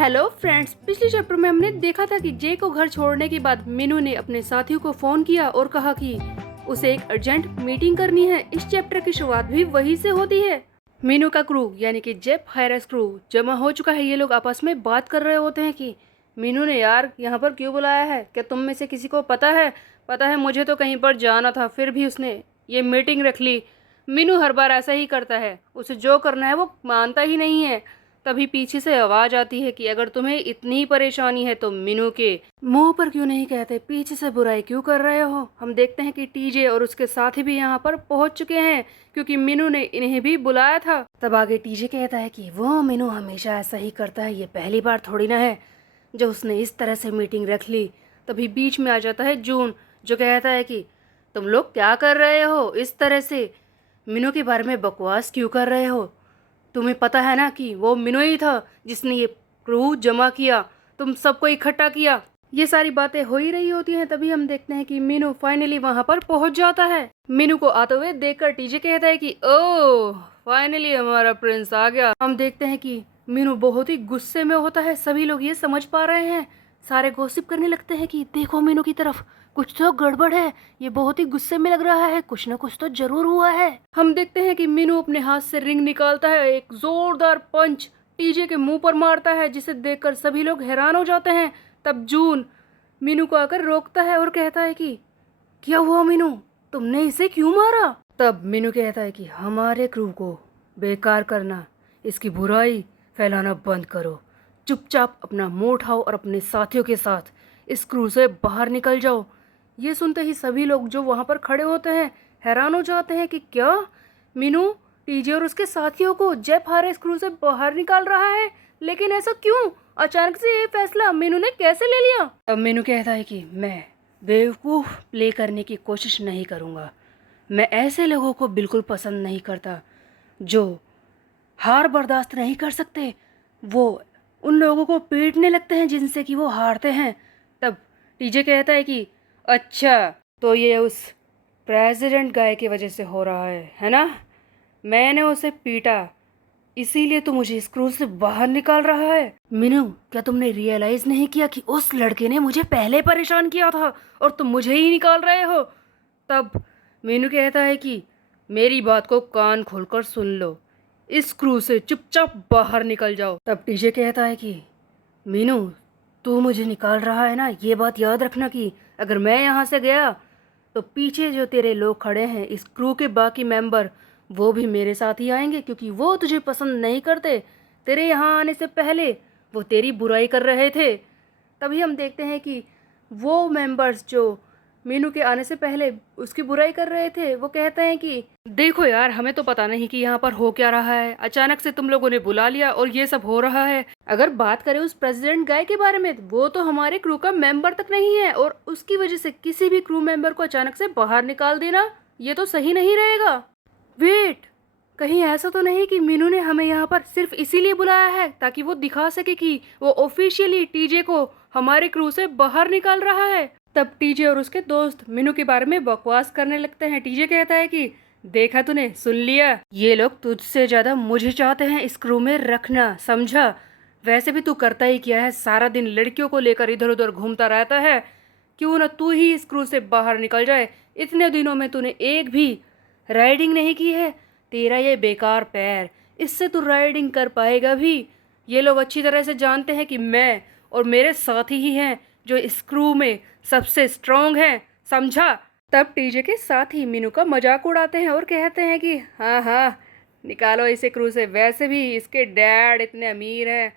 Hello friends, पिछले chapter में हमने देखा था कि जे को घर छोड़ने के बाद मीनू ने अपने साथियों को फोन किया और कहा कि उसे एक अर्जेंट मीटिंग करनी है। इस चैप्टर की शुरुआत भी वहीं से होती है। मीनू का क्रू यानी कि जेफ हायरस क्रू जमा हो चुका है। ये लोग आपस में बात कर रहे होते हैं कि मीनू ने यार यहाँ पर क्यों बुलाया है, क्या तुम में से किसी को पता है? पता है, मुझे तो कहीं पर जाना था, फिर भी उसने ये मीटिंग रख ली। मीनू हर बार ऐसा ही करता है, उसे जो करना है वो मानता ही नहीं है। तभी पीछे से आवाज आती है कि अगर तुम्हें इतनी परेशानी है तो मीनू के मुंह पर क्यों नहीं कहते, पीछे से बुराई क्यों कर रहे हो। हम देखते हैं कि टीजे और उसके साथी भी यहाँ पर पहुंच चुके हैं क्योंकि मीनू ने इन्हें भी बुलाया था। तब आगे टीजे कहता है कि वो मीनू हमेशा ऐसा ही करता है, ये पहली बार थोड़ी ना है जो उसने इस तरह से मीटिंग रख ली। तभी बीच में आ जाता है जून, जो कहता है कि तुम लोग क्या कर रहे हो, इस तरह से मीनू के बारे में बकवास क्यों कर रहे हो? तुम्हें पता है ना कि वो मीनू ही था जिसने ये क्रू जमा किया, तुम सबको इकट्ठा किया। ये सारी बातें हो ही रही होती हैं, तभी हम देखते हैं कि मीनू फाइनली वहां पर पहुंच जाता है। मीनू को आते हुए देखकर टीजे कहता है कि ओह, फाइनली हमारा प्रिंस आ गया। हम देखते हैं कि मीनू बहुत ही गुस्से में होता है। सभी लोग ये समझ पा रहे हैं, सारे गॉसिप करने लगते हैं कि देखो मीनू की तरफ, कुछ तो गड़बड़ है, ये बहुत ही गुस्से में लग रहा है, कुछ ना कुछ तो जरूर हुआ है। हम देखते हैं कि मीनू अपने हाथ से रिंग निकालता है, एक जोरदार पंच टीजे के मुंह पर मारता है, जिसे देखकर सभी लोग हैरान हो जाते हैं। तब जून मीनू को आकर रोकता है और कहता है कि क्या हुआ मीनू, तुमने इसे क्यों मारा? तब मीनू कहता है कि हमारे क्रू को बेकार करना, इसकी बुराई फैलाना बंद करो, चुपचाप अपना मुंह उठाओ और अपने साथियों के साथ इस क्रू से बाहर निकल जाओ। ये सुनते ही सभी लोग जो वहां पर खड़े होते हैं हैरान हो जाते हैं कि क्या मीनू टीजे और उसके साथियों को जेफ हारेस क्रू से बाहर निकाल रहा है, लेकिन ऐसा क्यों? अचानक से ये फैसला मीनू ने कैसे ले लिया? अब मीनू कहता है कि मैं बेवकूफ प्ले करने की कोशिश नहीं करूंगा। मैं ऐसे लोगों को बिल्कुल पसंद नहीं करता जो हार बर्दाश्त नहीं कर सकते। वो उन लोगों को पीटने लगते हैं जिनसे कि वो हारते हैं। तब टीजे कहता है कि अच्छा, तो ये उस प्रेसिडेंट गाय की वजह से हो रहा है ना? मैंने उसे पीटा, इसीलिए तो मुझे स्क्रू से बाहर निकाल रहा है। मीनू, क्या तुमने रियलाइज नहीं किया कि उस लड़के ने मुझे पहले परेशान किया था और तुम मुझे ही निकाल रहे हो? तब मीनू कहता है कि मेरी बात को कान खोलकर सुन लो, इस क्रू से चुपचाप बाहर निकल जाओ। तब टीजे कहता है कि मीनू, तू मुझे निकाल रहा है ना, ये बात याद रखना कि अगर मैं यहाँ से गया तो पीछे जो तेरे लोग खड़े हैं, इस क्रू के बाकी मेंबर, वो भी मेरे साथ ही आएंगे क्योंकि वो तुझे पसंद नहीं करते। तेरे यहाँ आने से पहले वो तेरी बुराई कर रहे थे। तभी हम देखते हैं कि वो मेंबर्स जो मीनू के आने से पहले उसकी बुराई कर रहे थे, वो कहते हैं कि देखो यार, हमें तो पता नहीं कि यहाँ पर हो क्या रहा है, अचानक से तुम लोगों ने बुला लिया और ये सब हो रहा है। अगर बात करें उस प्रेसिडेंट गाय के बारे में, वो तो हमारे क्रू का मेंबर तक नहीं है और उसकी वजह से किसी भी क्रू मेंबर को अचानक से बाहर निकाल देना, ये तो सही नहीं रहेगा। वेट, कहीं ऐसा तो नहीं कि मीनू ने हमें यहाँ पर सिर्फ इसीलिए बुलाया है ताकि वो दिखा सके कि वो ऑफिशियली टीजे को हमारे क्रू से बाहर निकाल रहा है? तब टीजे और उसके दोस्त मीनू के बारे में बकवास करने लगते हैं। टीजे कहता है कि देखा तूने, सुन लिया, ये लोग तुझसे ज्यादा मुझे चाहते हैं इस क्रू में रखना, समझा? वैसे भी तू करता ही क्या है, सारा दिन लड़कियों को लेकर इधर उधर घूमता रहता है, क्यों ना तू ही इस क्रू से बाहर निकल जाए। इतने दिनों में तूने एक भी राइडिंग नहीं की है, तेरा ये बेकार पैर, इससे तू राइडिंग कर पाएगा भी? ये लोग अच्छी तरह से जानते हैं कि मैं और मेरे साथी ही हैं जो इस क्रू में सबसे स्ट्रांग हैं, समझा? तब टीजे के साथ ही मीनू का मजाक उड़ाते हैं और कहते हैं कि हाँ हाँ, निकालो इसे क्रू से, वैसे भी इसके डैड इतने अमीर हैं,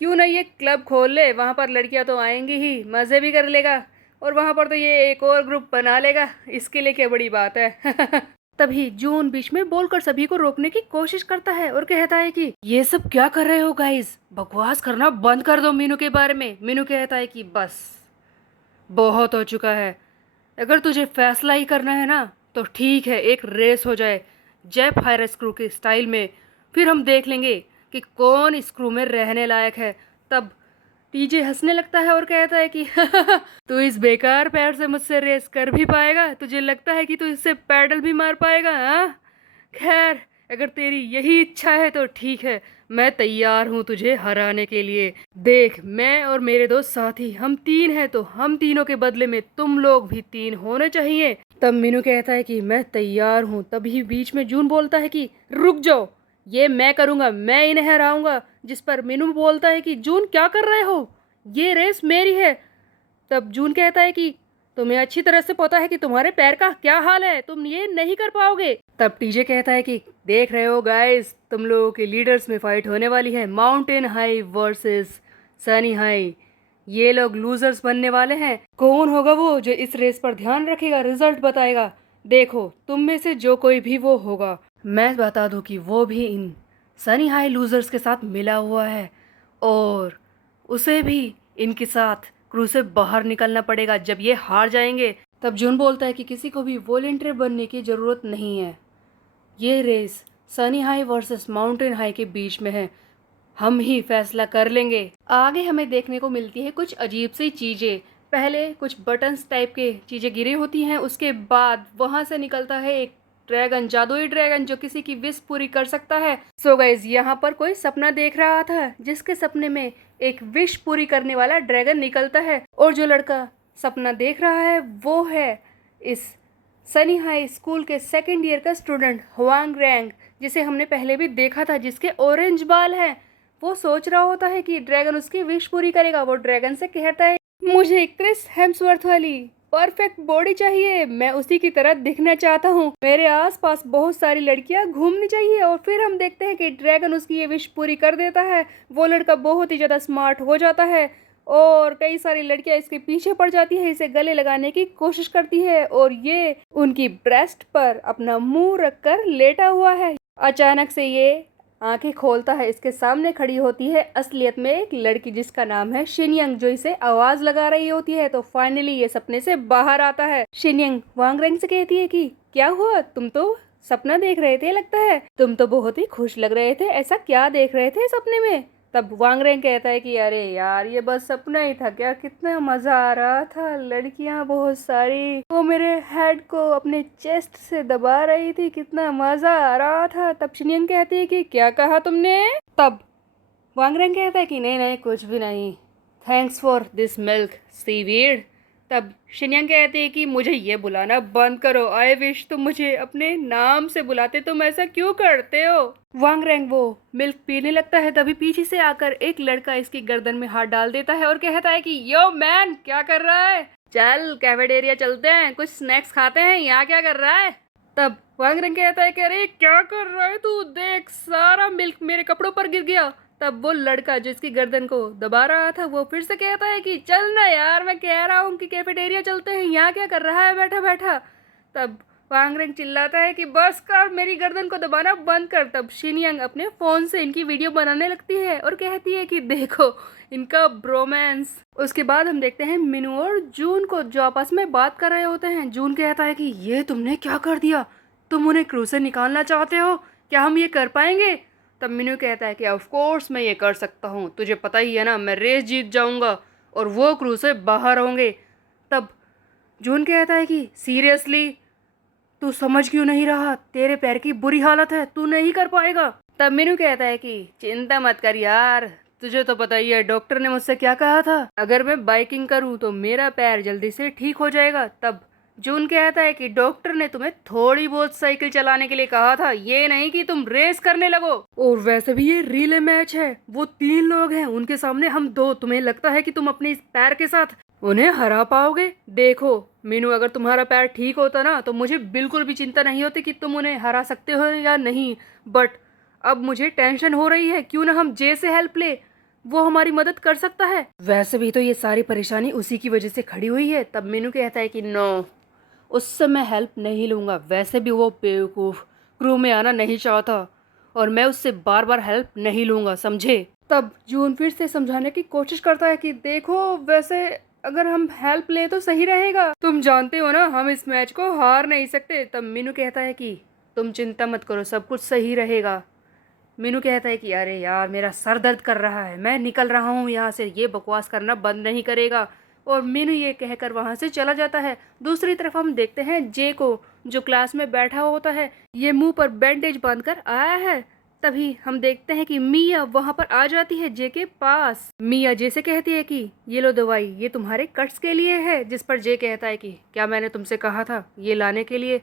क्यों ना ये क्लब खोल ले, वहाँ पर लड़कियाँ तो आएंगी ही, मज़े भी कर लेगा और वहाँ पर तो ये एक और ग्रुप बना लेगा, इसके लिए क्या बड़ी बात है। तभी जून बीच में बोलकर सभी को रोकने की कोशिश करता है और कहता है कि ये सब क्या कर रहे हो गाइस, बकवास करना बंद कर दो मीनू के बारे में। मीनू कहता है कि बस बहुत हो चुका है, अगर तुझे फैसला ही करना है ना तो ठीक है, एक रेस हो जाए जेफ हायरस क्रू के स्टाइल में, फिर हम देख लेंगे कि कौन इस क्रू में रहने लायक है। तब टीजे हंसने लगता है और कहता है कि तू इस बेकार पैर से मुझसे रेस कर भी पाएगा? तुझे लगता है कि तू इससे पैडल भी मार पाएगा? हाँ, खैर अगर तेरी यही इच्छा है तो ठीक है, मैं तैयार हूँ तुझे हराने के लिए। देख, मैं और मेरे दो साथी हम 3 हैं, तो हम तीनों के बदले में तुम लोग भी 3 होने चाहिए। तब मीनू कहता है कि मैं तैयार हूँ। तभी बीच में जून बोलता है कि रुक जाओ, ये मैं करूँगा, मैं इन्हें हराऊंगा। जिस पर मीनू बोलता है कि जून क्या कर रहे हो, ये रेस मेरी है। तब जून कहता है कि तुम्हें अच्छी तरह से पता है कि तुम्हारे पैर का क्या हाल है, तुम ये नहीं कर पाओगे। तब टीजे कहता है कि देख रहे हो गाइस, तुम लोगों के लीडर्स में फाइट होने वाली है, mountain high versus Sunny high. ये लोग लूजर्स बनने वाले हैं। कौन होगा वो जो इस रेस पर ध्यान रखेगा, रिजल्ट बताएगा। देखो, तुम में से जो कोई भी वो होगा, मैं बता दूं कि वो भी इन सनी हाई लूजर्स के साथ मिला हुआ है, और उसे भी इनके साथ क्रू से बाहर निकलना पड़ेगा जब ये हार जाएंगे। तब जून बोलता है कि किसी को भी वॉलेंटियर बनने की ज़रूरत नहीं है, ये race sunny high versus mountain high के बीच में है, हम ही फैसला कर लेंगे। आगे हमें देखने को मिलती है कुछ अजीब सी चीज़ें। पहले कुछ बटन्स टाइप के चीज़ें गिरी होती हैं, उसके बाद वहाँ से निकलता है एक ड्रैगन, जादुई ड्रैगन जो किसी की विश पूरी कर सकता है। सो गाइज, यहाँ पर कोई सपना देख रहा था जिसके सपने में एक विश पूरी करने वाला ड्रैगन निकलता है, और जो लड़का सपना देख रहा है वो है इस सनी हाई स्कूल के सेकेंड ईयर का स्टूडेंट हुआंग रैंग, जिसे हमने पहले भी देखा था, जिसके ऑरेंज बाल हैं। वो सोच रहा होता है कि ड्रैगन उसकी विश पूरी करेगा। वो ड्रैगन से कहता है, मुझे क्रिस हेम्सवर्थ वाली परफेक्ट बॉडी चाहिए, मैं उसी की तरह दिखना चाहता हूँ, मेरे आसपास बहुत सारी लड़कियाँ घूमनी चाहिए। और फिर हम देखते हैं कि ड्रैगन उसकी ये विश पूरी कर देता है। वो लड़का बहुत ही ज़्यादा स्मार्ट हो जाता है, और कई सारी लड़कियां इसके पीछे पड़ जाती है, इसे गले लगाने की कोशिश करती है, और ये उनकी ब्रेस्ट पर अपना मुंह रखकर लेटा हुआ है। अचानक से ये आंखें खोलता है, इसके सामने खड़ी होती है असलियत में एक लड़की जिसका नाम है शिनयंग, जो इसे आवाज लगा रही होती है। तो फाइनली ये सपने से बाहर आता है। शिनयंग वांग रेंग से कहती है कि क्या हुआ, तुम तो सपना देख रहे थे, लगता है तुम तो बहुत ही खुश लग रहे थे, ऐसा क्या देख रहे थे सपने में। तब वांग रेंग कहता है कि अरे यार, ये बस सपना ही था क्या, कितना मजा आ रहा था, लड़कियां बहुत सारी, वो मेरे हेड को अपने चेस्ट से दबा रही थी, कितना मजा आ रहा था। तब शिनयंग कहती है कि क्या कहा तुमने। तब वांग रेंग कहता है कि नहीं नहीं, कुछ भी नहीं, thanks for this milk seaweed. तब शिनयंग कहती है कि मुझे ये बुलाना बंद करो, आई विश तुम मुझे अपने नाम से बुलाते, तुम ऐसा क्यों करते हो। वांग रेंग वो मिल्क पीने लगता है, तभी पीछे से आकर एक लड़का इसकी गर्दन में हाथ डाल देता है और कहता है कि यो मैन, क्या कर रहा है, चल कैफेटेरिया चलते हैं, कुछ स्नैक्स खाते हैं, यहाँ क्या कर रहा है। तब वांग रेंग कहता है कि अरे क्या कर रहा है तू, देख सारा मिल्क मेरे कपड़ों पर गिर गया। तब वो लड़का जो इसकी गर्दन को दबा रहा था वो फिर से कहता है कि चल ना यार, मैं कह रहा हूँ कि कैफेटेरिया चलते हैं, यहाँ क्या कर रहा है बैठा बैठा। तब वांग रेंग चिल्लाता है कि बस कर, मेरी गर्दन को दबाना बंद कर। तब शिनयंग अपने फ़ोन से इनकी वीडियो बनाने लगती है और कहती है कि देखो इनका ब्रोमांस। उसके बाद हम देखते हैं मिनू और जून को जो आपस में बात कर रहे होते हैं। जून कहता है कि ये तुमने क्या कर दिया, तुम उन्हें क्रू से निकालना चाहते हो, क्या हम ये कर पाएंगे। तब मिनू कहता है कि ऑफ कोर्स मैं ये कर सकता हूँ, तुझे पता ही है ना, मैं रेस जीत जाऊँगा और वो क्रू से बाहर होंगे। तब जून कहता है कि सीरियसली तू समझ क्यों नहीं रहा, तेरे पैर की बुरी हालत है, तू नहीं कर पाएगा। तब मिनू कहता है कि चिंता मत कर यार, तुझे तो पता ही है डॉक्टर ने मुझसे क्या कहा था, अगर मैं बाइकिंग करूँ तो मेरा पैर जल्दी से ठीक हो जाएगा। तब जून कहता है कि डॉक्टर ने तुम्हें थोड़ी बहुत साइकिल चलाने के लिए कहा था, ये नहीं कि तुम रेस करने लगो, और वैसे भी ये रिले मैच है, वो 3 लोग हैं, उनके सामने हम 2, तुम्हें लगता है कि तुम अपने इस पैर के साथ उन्हें हरा पाओगे। देखो मीनू, अगर तुम्हारा पैर ठीक होता ना तो मुझे बिल्कुल भी चिंता नहीं होती कि तुम उन्हें हरा सकते हो या नहीं, बट अब मुझे टेंशन हो रही है, क्यों ना हम जे से हेल्प ले, वो हमारी मदद कर सकता है। वैसे भी तो ये सारी परेशानी उसी की वजह से खड़ी हुई है। तब मीनू कहता है कि नो, उससे मैं हेल्प नहीं लूँगा, वैसे भी वो बेवकूफ़ क्रू में आना नहीं चाहता और मैं उससे बार बार हेल्प नहीं लूँगा, समझे। तब जून फिर से समझाने की कोशिश करता है कि देखो वैसे अगर हम हेल्प ले तो सही रहेगा, तुम जानते हो ना हम इस मैच को हार नहीं सकते। तब मीनू कहता है कि तुम चिंता मत करो, सब कुछ सही रहेगा। मीनू कहता है कि अरे यार, मेरा सर दर्द कर रहा है, मैं निकल रहा हूँ यहाँ से, ये बकवास करना बंद नहीं करेगा। और मीनू ये कहकर वहाँ से चला जाता है। दूसरी तरफ हम देखते हैं जे को, जो क्लास में बैठा होता है, ये मुंह पर बैंडेज बांधकर आया है। तभी हम देखते हैं कि मिया वहाँ पर आ जाती है जे के पास। मिया जे से कहती है कि ये लो दवाई, ये तुम्हारे कट्स के लिए है। जिस पर जे कहता है कि क्या मैंने तुमसे कहा था ये लाने के लिए,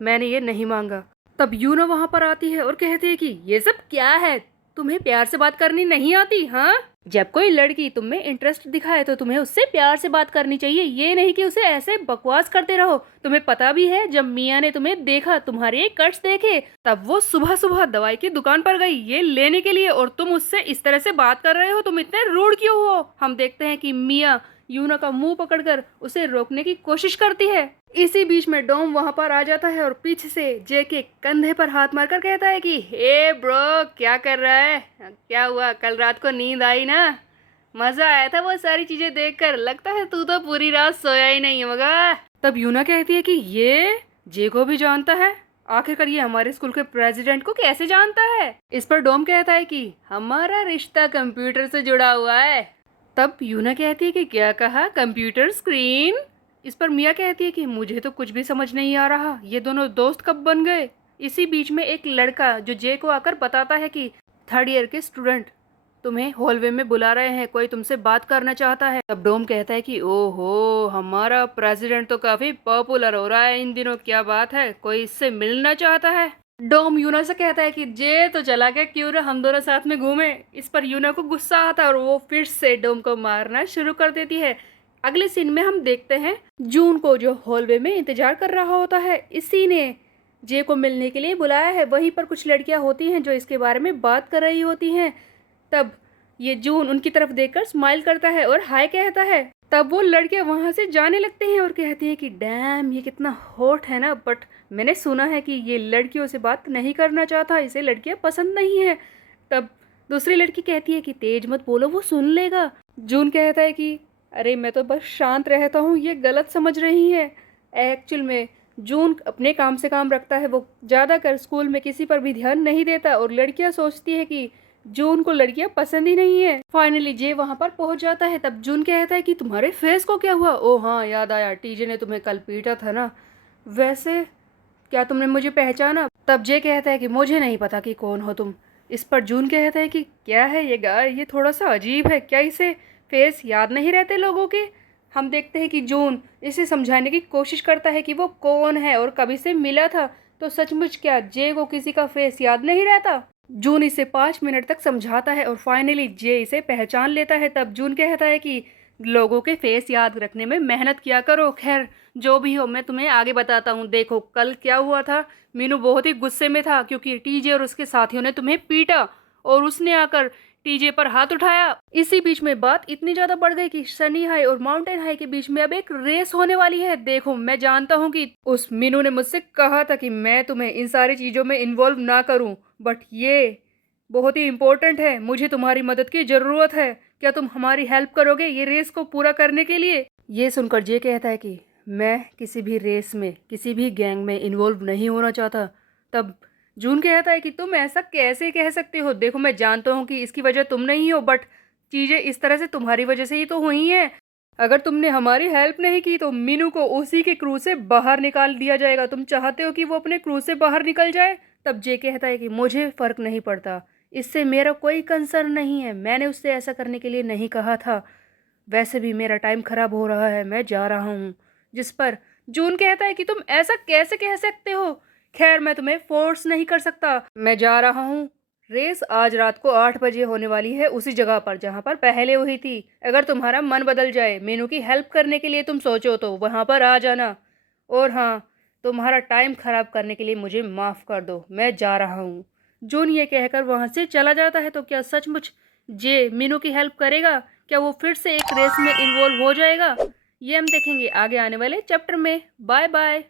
मैंने ये नहीं मांगा। तब यूना वहाँ पर आती है और कहती है कि ये सब क्या है, तुम्हें प्यार से बात करनी नहीं आती? हाँ, जब कोई लड़की तुम में इंटरेस्ट दिखाए तो तुम्हें उससे प्यार से बात करनी चाहिए, ये नहीं कि उसे ऐसे बकवास करते रहो। तुम्हें पता भी है जब मिया ने तुम्हें देखा, तुम्हारे कट्स देखे, तब वो सुबह सुबह दवाई की दुकान पर गई ये लेने के लिए, और तुम उससे इस तरह से बात कर रहे हो, तुम इतने रूड क्यों हो? हम देखते हैं कि मिया यूना का मुंह पकड़कर उसे रोकने की कोशिश करती है। इसी बीच में डोम वहां पर आ जाता है और पीछे से जे के कंधे पर हाथ मारकर कहता है कि हे ब्रो, क्या कर रहा है? क्या हुआ, कल रात को नींद आई ना? मजा आया था वो सारी चीजें देखकर, लगता है तू तो पूरी रात सोया ही नहीं है मगा। तब यूना कहती है कि ये जे को भी जानता है, आखिरकार ये हमारे स्कूल के प्रेसिडेंट को कैसे जानता है? इस पर डोम कहता है कि हमारा रिश्ता कंप्यूटर से जुड़ा हुआ है। तब यूना कहती है कि क्या कहा, कंप्यूटर स्क्रीन? इस पर मिया कहती है कि मुझे तो कुछ भी समझ नहीं आ रहा, ये दोनों दोस्त कब बन गए? इसी बीच में एक लड़का जो जे को आकर बताता है कि थर्ड ईयर के स्टूडेंट तुम्हें हॉलवे में बुला रहे हैं, कोई तुमसे बात करना चाहता है। तब डोम कहता है कि ओहो, हमारा प्रेसिडेंट तो काफी पॉपुलर हो रहा है इन दिनों, क्या बात है, कोई इससे मिलना चाहता है? डोम यूना से कहता है कि जे तो चला गया, क्यों ना हम दोनों साथ में घूमे। इस पर यूना को गुस्सा आता है और वो फिर से डोम को मारना शुरू कर देती है। अगले सीन में हम देखते हैं जून को, जो हॉलवे में इंतजार कर रहा होता है। इसी ने जे को मिलने के लिए बुलाया है। वहीं पर कुछ लड़कियां होती हैं जो इसके बारे में बात कर रही होती हैं। तब ये जून उनकी तरफ देखकर स्माइल करता है और हाय कहता है। तब वो लड़कियां वहां से जाने लगते हैं और कहती है कि डैम, ये कितना हॉट है ना, बट मैंने सुना है कि ये लड़कियों से बात नहीं करना चाहता, इसे लड़कियां पसंद नहीं है। तब दूसरी लड़की कहती है कि तेज मत बोलो, वो सुन लेगा। जून कहता है कि अरे मैं तो बस शांत रहता हूँ, ये गलत समझ रही है। एक्चुअल में जून अपने काम से काम रखता है, वो ज़्यादातर स्कूल में किसी पर भी ध्यान नहीं देता और लड़कियां सोचती है कि जून को लड़कियां पसंद ही नहीं है। फाइनली जे वहां पर पहुंच जाता है। तब जून कहता है कि तुम्हारे फेस को क्या हुआ? ओ हाँ, याद आया, टीजे ने तुम्हें कल पीटा था ना, वैसे क्या तुमने मुझे पहचाना? तब जे कहता है कि मुझे नहीं पता कि कौन हो तुम। इस पर जून कहता है कि क्या है ये गाय, ये थोड़ा सा अजीब है, क्या इसे फेस याद नहीं रहते लोगों के? हम देखते हैं कि जून इसे समझाने की कोशिश करता है कि वो कौन है और कभी से मिला था, तो सचमुच क्या जे को किसी का फेस याद नहीं रहता? जून इसे 5 मिनट तक समझाता है और फाइनली जे इसे पहचान लेता है। तब जून कहता है कि लोगों के फेस याद रखने में मेहनत किया करो। खैर जो भी हो, मैं तुम्हें आगे बताता हूँ। देखो कल क्या हुआ था, मीनू बहुत ही गुस्से में था क्योंकि टीजे और उसके साथियों ने तुम्हें पीटा और उसने आकर टीजे पर हाथ उठाया। इसी बीच में बात इतनी ज्यादा बढ़ गई कि सनी हाई और माउंटेन हाई के बीच में अब एक रेस होने वाली है। देखो मैं जानता हूँ कि उस मीनू ने मुझसे कहा था कि मैं तुम्हें इन सारी चीजों में इन्वॉल्व ना करूं, बट ये बहुत ही इम्पोर्टेंट है, मुझे तुम्हारी मदद की जरूरत है। क्या तुम हमारी हेल्प करोगे ये रेस को पूरा करने के लिए? ये सुनकर जे कहता है कि मैं किसी भी रेस में, किसी भी गैंग में इन्वॉल्व नहीं होना चाहता। तब जून कहता है कि तुम ऐसा कैसे कह सकते हो? देखो मैं जानता हूँ कि इसकी वजह तुम नहीं हो, बट चीजें इस तरह से तुम्हारी वजह से ही तो हुई हैं। अगर तुमने हमारी हेल्प नहीं की तो मीनू को उसी के क्रू से बाहर निकाल दिया जाएगा। तुम चाहते हो कि वो अपने क्रू से बाहर निकल जाए? तब जे कहता है कि मुझे फर्क नहीं पड़ता, इससे मेरा कोई कंसर्न नहीं है, मैंने उससे ऐसा करने के लिए नहीं कहा था। वैसे भी मेरा टाइम खराब हो रहा है, मैं जा रहा हूँ। जिस पर जून कहता है कि तुम ऐसा कैसे कह सकते हो? खैर मैं तुम्हें फोर्स नहीं कर सकता, मैं जा रहा हूँ। रेस आज रात को 8 बजे होने वाली है, उसी जगह पर जहाँ पर पहले हुई थी। अगर तुम्हारा मन बदल जाए, मीनू की हेल्प करने के लिए तुम सोचो, तो वहाँ पर आ जाना। और हाँ, तुम्हारा टाइम खराब करने के लिए मुझे माफ़ कर दो, मैं जा रहा हूँ। जून ये कहकर वहाँ से चला जाता है। तो क्या सचमुच जे मीनू की हेल्प करेगा? क्या वो फिर से एक रेस में इन्वॉल्व हो जाएगा? ये हम देखेंगे आगे आने वाले चैप्टर में। Bye bye.